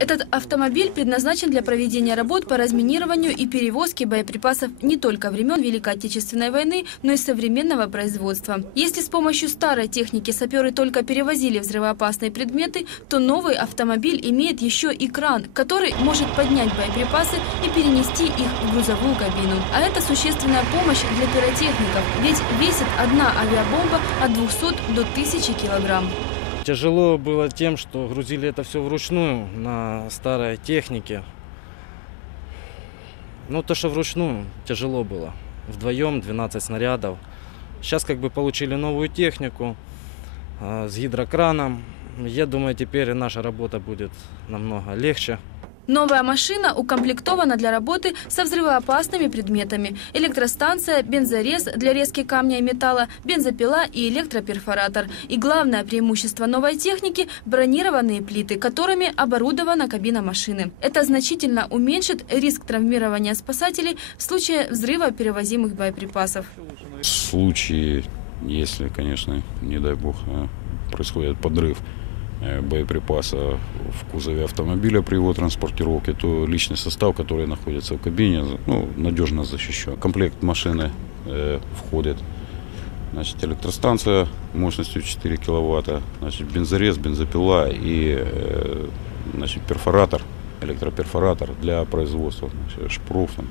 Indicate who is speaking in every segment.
Speaker 1: Этот автомобиль предназначен для проведения работ по разминированию и перевозке боеприпасов не только времен Великой Отечественной войны, но и современного производства. Если с помощью старой техники саперы только перевозили взрывоопасные предметы, то новый автомобиль имеет еще и кран, который может поднять боеприпасы и перенести их в грузовую кабину. А это существенная помощь для пиротехников, ведь весит одна авиабомба от 200 до 1000 килограмм.
Speaker 2: Тяжело было тем, что грузили это все вручную на старой технике. Ну, то, что вручную, тяжело было. Вдвоем 12 снарядов. Сейчас как бы получили новую технику э, с гидрокраном. Я думаю, теперь наша работа будет намного легче.
Speaker 1: Новая машина укомплектована для работы со взрывоопасными предметами. Электростанция, бензорез для резки камня и металла, бензопила и электроперфоратор. И главное преимущество новой техники – бронированные плиты, которыми оборудована кабина машины. Это значительно уменьшит риск травмирования спасателей в случае взрыва перевозимых боеприпасов.
Speaker 3: В случае, если, конечно, не дай бог, э, происходит подрыв Э, боеприпаса в кузове автомобиля при его транспортировке, то личный состав, который находится в кабине, ну, надежно защищен. Комплект машины э, входит значит, электростанция мощностью 4 киловатта, значит, бензорез, бензопила и э, значит, перфоратор, электроперфоратор для производства значит, шпров, там,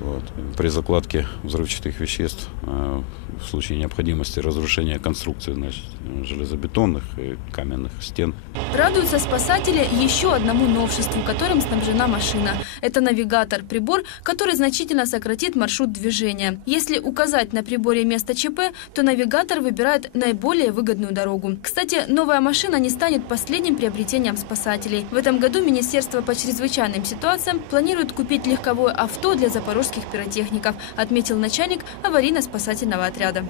Speaker 3: вот. При закладке взрывчатых веществ э, в случае необходимости разрушения конструкции значит, железобетонных и каменных стен.
Speaker 1: Радуются спасатели еще одному новшеству, которым снабжена машина. Это навигатор, прибор, который значительно сократит маршрут движения. Если указать на приборе место ЧП, то навигатор выбирает наиболее выгодную дорогу. Кстати, новая машина не станет последним приобретением спасателей. В этом году Министерство по чрезвычайным ситуациям планирует купить легковое авто для запорожских пиротехников, отметил начальник аварийно-спасательного отряда.